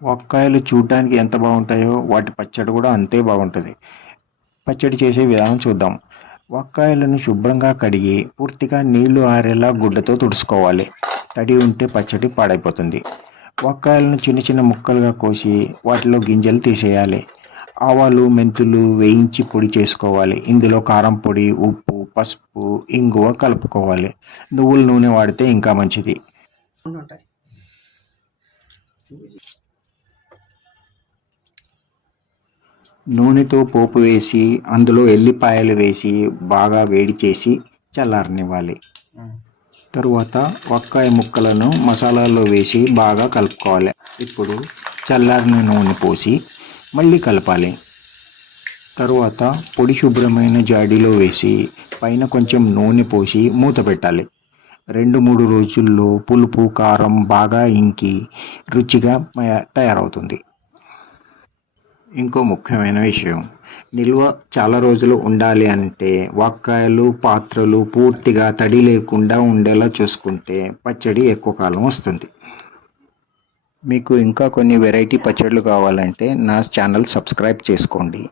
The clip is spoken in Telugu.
వంకాయలు చూడ్డానికి ఎంత బాగుంటాయో వాటి పచ్చడి కూడా అంతే బాగుంటుంది. పచ్చడి చేసే విధానం చూద్దాం. వంకాయలను శుభ్రంగా కడిగి పూర్తిగా నీళ్లు ఆరేలా గుడ్డతో తుడుచుకోవాలి. తడి ఉంటే పచ్చడి పాడైపోతుంది. వంకాయలను చిన్న చిన్న ముక్కలుగా కోసి వాటిలో గింజలు తీసేయాలి. ఆవాలు, మెంతులు వేయించి పొడి చేసుకోవాలి. ఇందులో కారం పొడి, ఉప్పు, పసుపు, ఇంగువ కలుపుకోవాలి. నువ్వుల నూనె వాడితే ఇంకా మంచిది. ఉంటాయి. నూనెతో పోపు వేసి అందులో ఎల్లిపాయలు వేసి బాగా వేడి చేసి చల్లారనివ్వాలి. తరువాత వంకాయ ముక్కలను మసాలాలో వేసి బాగా కలుపుకోవాలి. ఇప్పుడు చల్లారిన నూనె పోసి మళ్ళీ కలపాలి. తరువాత పొడి శుభ్రమైన జాడీలో వేసి పైన కొంచెం నూనె పోసి మూత పెట్టాలి. 2-3 రోజుల్లో పులుపు, కారం బాగా ఇంకి రుచిగా తయారవుతుంది. ఇంకో ముఖ్యమైన విషయం, నిల్వ చాలా రోజులు ఉండాలి అంటే వంకాయలు, పాత్రలు పూర్తిగా తడి లేకుండా ఉండేలా చూసుకుంటే పచ్చడి ఎక్కువ కాలం వస్తుంది. మీకు ఇంకా కొన్ని వెరైటీ పచ్చళ్ళు కావాలంటే నా ఛానల్ సబ్స్క్రైబ్ చేసుకోండి.